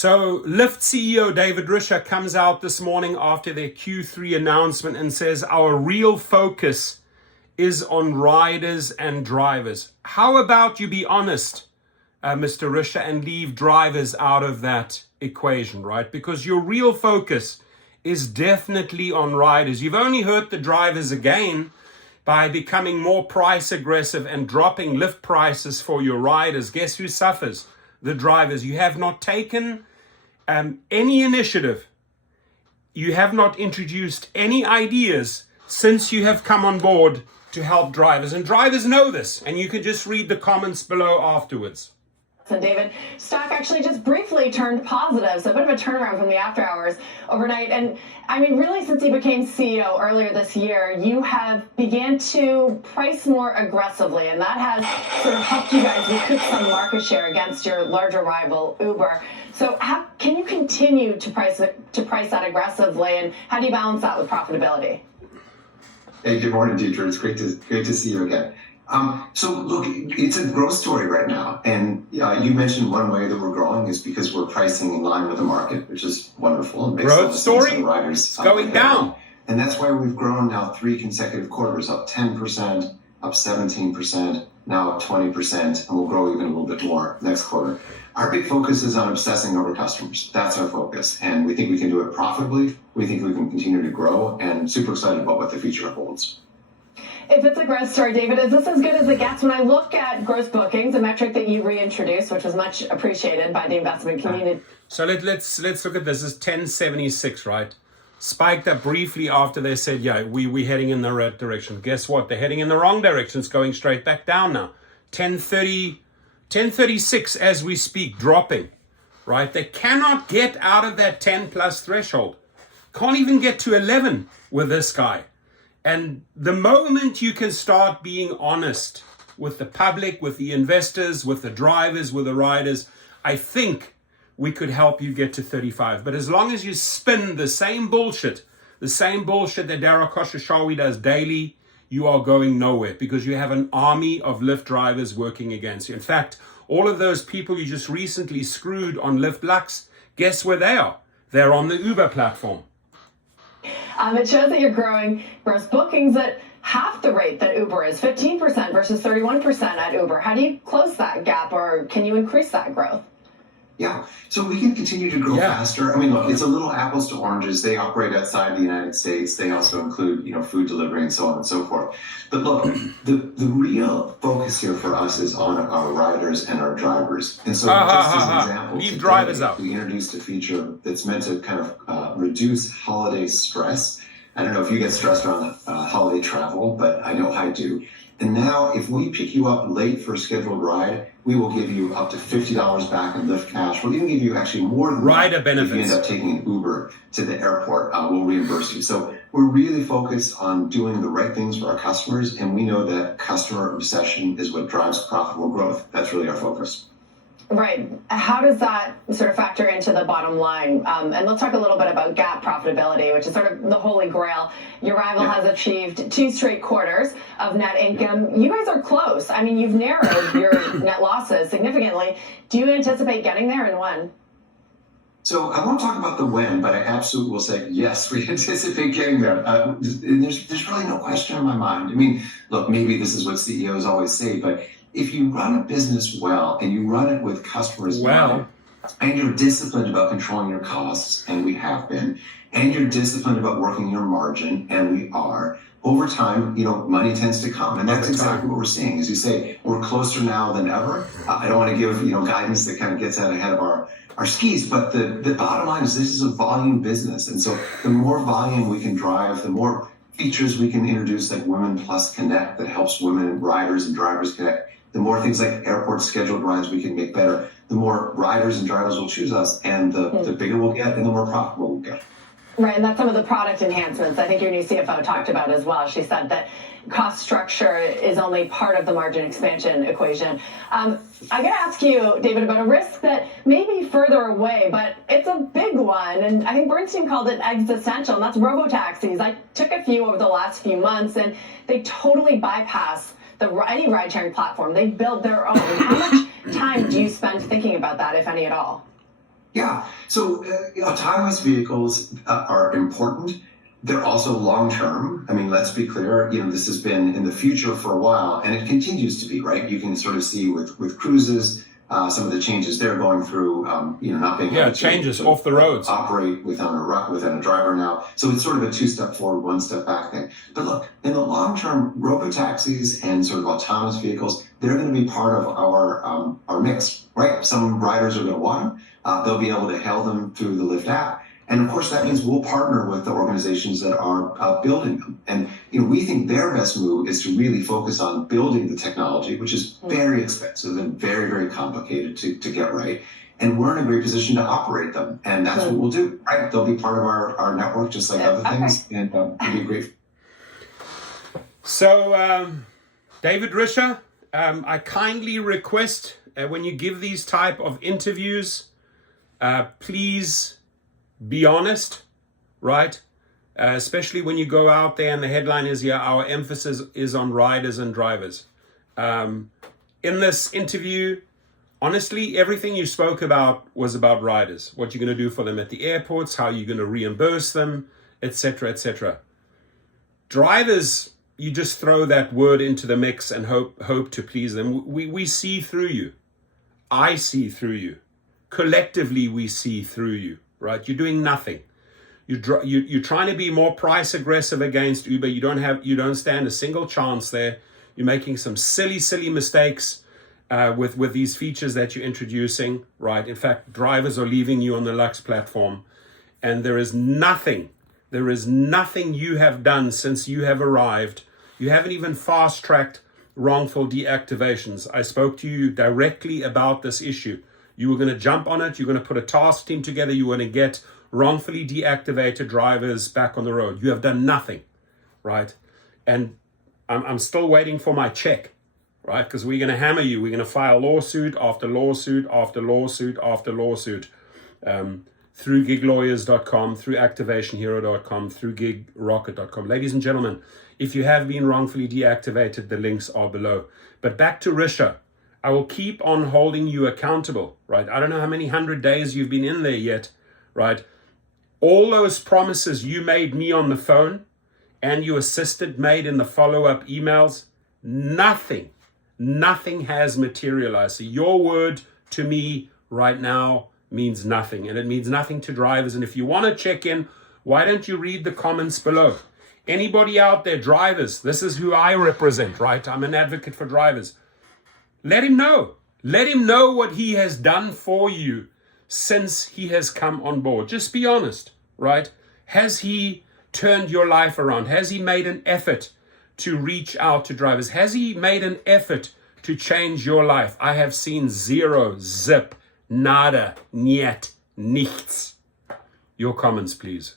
So Lyft CEO David Risher comes out this morning after their Q3 announcement and says our real focus is on riders and drivers. How about you be honest, Mr. Risher, and leave drivers out of that equation, right? Because your real focus is definitely on riders. You've only hurt the drivers again by becoming more price aggressive and dropping Lyft prices for your riders. Guess who suffers? The drivers. You have not taken any initiative. You have not introduced any ideas since you have come on board to help drivers. And drivers know this, and you can just read the comments below afterwards. And David, stock actually just briefly turned positive, so a bit of a turnaround from the after hours overnight. And I mean, really, since you became CEO earlier this year, you have began to price more aggressively, and that has sort of helped you guys recoup some market share against your larger rival, Uber. So how can you continue to price that aggressively, and how do you balance that with profitability? Hey, good morning, Deidre. It's great to see you again. So look, it's a growth story right now. And you mentioned one way that we're growing is because we're pricing in line with the market, which is wonderful. And makes growth story? Riders it's going down. And that's why we've grown now 3 consecutive quarters, up 10%, up 17%, now up 20%, and we'll grow even a little bit more next quarter. Our big focus is on obsessing over customers. That's our focus. And we think we can do it profitably. We think we can continue to grow, and super excited about what the future holds. If it's a growth story, David, is this as good as it gets? When I look at gross bookings, a metric that you reintroduced, which was much appreciated by the investment community. So let's look at this. It's 1076, right? Spiked up briefly after they said, yeah, we're heading in the right direction. Guess what? They're heading in the wrong direction. It's going straight back down now. 1036 as we speak, dropping, right? They cannot get out of that 10 plus threshold. Can't even get to 11 with this guy. And the moment you can start being honest with the public, with the investors, with the drivers, with the riders, I think we could help you get to 35. But as long as you spin the same bullshit that Dara Khosrowshahi does daily, you are going nowhere because you have an army of Lyft drivers working against you. In fact, all of those people you just recently screwed on Lyft Lux, guess where they are? They're on the Uber platform. It shows that you're growing gross bookings at half the rate that Uber is, 15% versus 31% at Uber. How do you close that gap, or can you increase that growth? Yeah, so we can continue to grow faster. I mean, look, it's a little apples to oranges. They operate outside the United States. They also include, food delivery and so on and so forth. But look, the real focus here for us is on our riders and our drivers. And so just as an example, leave drivers out. We introduced a feature that's meant to kind of reduce holiday stress. I don't know if you get stressed around holiday travel, but I know I do. And now if we pick you up late for a scheduled ride, we will give you up to $50 back in Lyft cash. We'll even give you actually more than rider that. benefits. If you end up taking an Uber to the airport, we'll reimburse you. So we're really focused on doing the right things for our customers, and we know that customer obsession is what drives profitable growth. That's really our focus. Right. How does that sort of factor into the bottom line? And let's talk a little bit about GAAP profitability, which is sort of the holy grail. Your rival has achieved 2 straight quarters of net income. You guys are close. I mean, you've narrowed your net losses significantly. Do you anticipate getting there, and when? So I won't talk about the when, but I absolutely will say, yes, we anticipate getting there. There's really no question in my mind. I mean, look, maybe this is what CEOs always say, but if you run a business well and you run it with customers well, and you're disciplined about controlling your costs, and we have been, and you're disciplined about working your margin, and we are, over time, money tends to come. And that's exactly what we're seeing. As you say, we're closer now than ever. I don't want to give, guidance that kind of gets out ahead of our skis, but the bottom line is this is a volume business. And so the more volume we can drive, the more features we can introduce, like Women Plus Connect, that helps women riders and drivers connect. The more things like airport scheduled rides we can make better, the more riders and drivers will choose us, and the bigger we'll get and the more profitable we'll get. Right, and that's some of the product enhancements I think your new CFO talked about as well. She said that cost structure is only part of the margin expansion equation. I got to ask you, David, about a risk that may be further away, but it's a big one, and I think Bernstein called it existential, and that's robotaxis. I took a few over the last few months, and they totally bypass any ride-sharing platform. They build their own. How much time do you spend thinking about that, if any at all? Yeah. So autonomous vehicles are important. They're also long-term. I mean, let's be clear, this has been in the future for a while, and it continues to be, right? You can sort of see with cruises, some of the changes they're going through, not being able changes to off the roads. operate without a driver now. So it's sort of a two-step forward, one-step back thing. But look, in the long term, robotaxis and sort of autonomous vehicles, they're going to be part of our mix, right? Some riders are going to want them. They'll be able to hail them through the Lyft app. And of course, that means we'll partner with the organizations that are building them. And we think their best move is to really focus on building the technology, which is very expensive and very, very complicated to get right. And we're in a great position to operate them. And that's what we'll do, right? They'll be part of our network, just like other things. And it'll be great. So, David Risher, I kindly request when you give these type of interviews, please be honest, right? Especially when you go out there and the headline is here, our emphasis is on riders and drivers. In this interview, honestly, everything you spoke about was about riders, what you're going to do for them at the airports, how you're going to reimburse them, etc., etc. Drivers, you just throw that word into the mix and hope to please them. We see through you. I see through you. Collectively, we see through you, right? You're doing nothing. You're trying to be more price aggressive against Uber. You don't stand a single chance there. You're making some silly mistakes with these features that you're introducing, right? In fact, drivers are leaving you on the Lux platform, and there is nothing you have done since you have arrived. You haven't even fast-tracked wrongful deactivations. I spoke to you directly about this issue. You were going to jump on it. You're going to put a task team together. You want to get wrongfully deactivated drivers back on the road. You have done nothing, right? And I'm still waiting for my check, right? Because we're going to hammer you. We're going to file lawsuit after lawsuit after lawsuit after lawsuit through giglawyers.com, through activationhero.com, through gigrocket.com. Ladies and gentlemen, if you have been wrongfully deactivated, the links are below. But back to Risher. I will keep on holding you accountable, right? I don't know how many 100 days you've been in there yet, right? All those promises you made me on the phone and you made in the follow-up emails, nothing has materialized. So your word to me right now means nothing, and it means nothing to drivers. And if you want to check in, why don't you read the comments below? Anybody out there, drivers, this is who I represent, right? I'm an advocate for drivers. Let him know. Let him know what he has done for you since he has come on board. Just be honest, right? Has he turned your life around? Has he made an effort to reach out to drivers? Has he made an effort to change your life? I have seen zero, zip, nada, niet, nichts. Your comments, please.